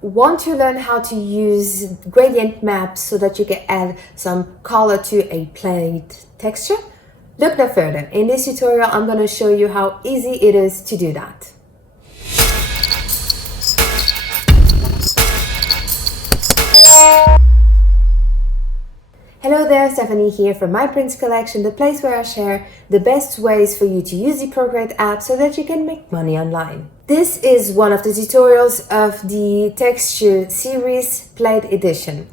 Want to learn how to use gradient maps so that you can add some color to a Plaid texture? Look no further. In this tutorial, I'm going to show you how easy it is to do that. Hello there, Stephanie here from My Prints Collection, the place where I share the best ways for you to use the Procreate app so that you can make money online. This is one of the tutorials of the texture series Plaid Edition.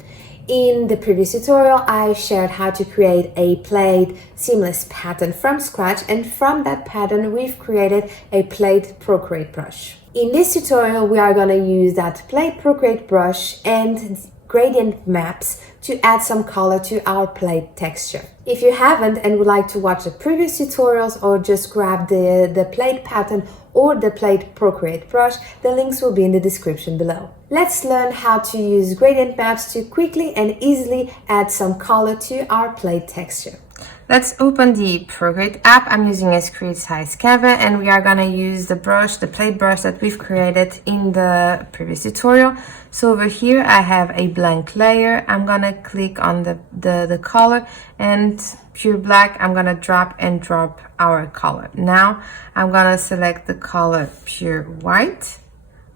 In the previous tutorial, I shared how to create a Plaid seamless pattern from scratch, and from that pattern, we've created a Plaid Procreate Brush. In this tutorial, we are going to use that Plaid Procreate Brush and gradient maps to add some color to our Plaid texture. If you haven't and would like to watch the previous tutorials or just grab the Plaid pattern or the Plaid Procreate Brush, the links will be in the description below. Let's learn how to use gradient maps to quickly and easily add some color to our Plaid texture. Let's open the Procreate app. I'm using a screen size canvas, and we are going to use the brush, the Plaid brush that we've created in the previous tutorial. So over here I have a blank layer. I'm going to click on the color, and pure black, I'm going to drop our color. Now I'm going to select the color pure white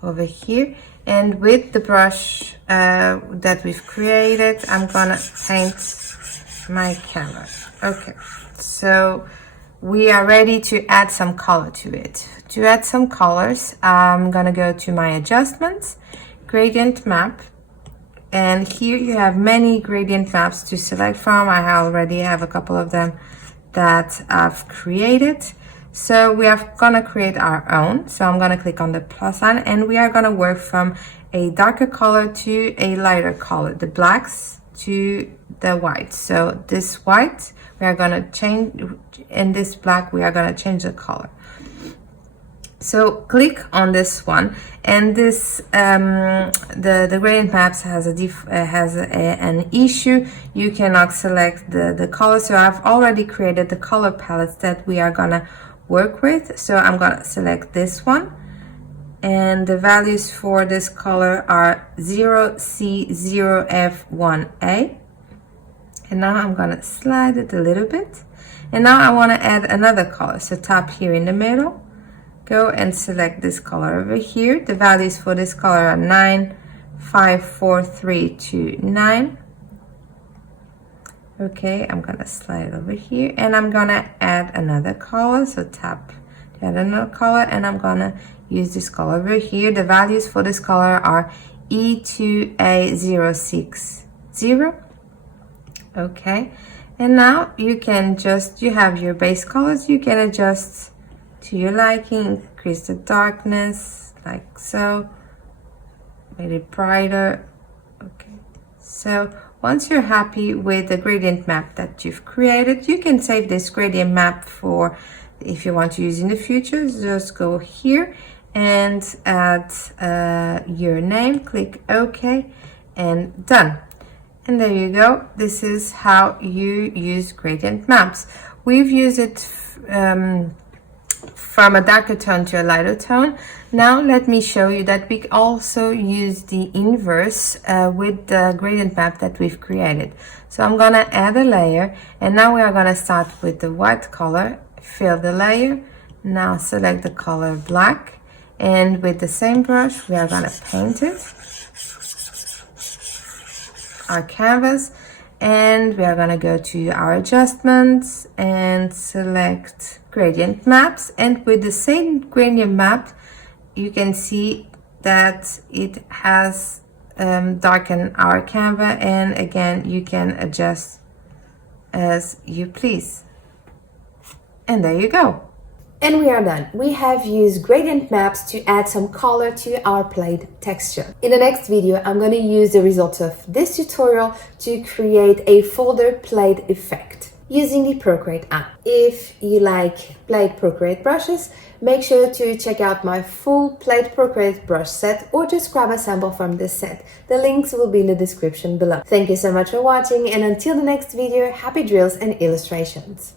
over here, and with the brush that we've created, I'm going to paint my canvas. Okay, so we are ready to add some color to it. To add some colors, I'm gonna go to my adjustments, gradient map, and here you have many gradient maps to select from. I already have a couple of them that I've created. So we are gonna create our own. So I'm gonna click on the plus sign, and we are gonna work from a darker color to a lighter color, the blacks to the white. So this white we are going to change, and this black we are going to change the color. So click on this one, and this the gradient maps has an issue. You cannot select the color, so I've already created the color palettes that we are going to work with. So I'm going to select this one, and the values for this color are 0C0F1A. And now I'm going to slide it a little bit. And now I want to add another color. So tap here in the middle. Go and select this color over here. The values for this color are 95432 Okay, I'm going to slide it over here. And I'm going to add another color. So tap to add another color. And I'm going to use this color over here. The values for this color are E2A060. Okay, and now you can you have your base colors. You can adjust to your liking, increase the darkness like so, made it brighter. Okay, so once you're happy with the gradient map that you've created, you can save this gradient map for if you want to use in the future. Just go here and add your name, click OK, and done. And there you go. This is how you use gradient maps. We've used it from a darker tone to a lighter tone. Now let me show you that we also use the inverse with the gradient map that we've created. So I'm going to add a layer, and now we are going to start with the white color, fill the layer, now select the color black, and with the same brush we are going to paint it, our canvas, and we are going to go to our adjustments and select gradient maps. And with the same gradient map, you can see that it has darkened our canvas, and again you can adjust as you please. And there you go. And we are done. We have used gradient maps to add some color to our Plaid texture. In the next video, I'm going to use the results of this tutorial to create a folder Plaid effect using the Procreate app. If you like Plaid Procreate brushes, make sure to check out my full Plaid Procreate brush set, or just grab a sample from this set. The links will be in the description below. Thank you so much for watching, and until the next video, happy drills and illustrations.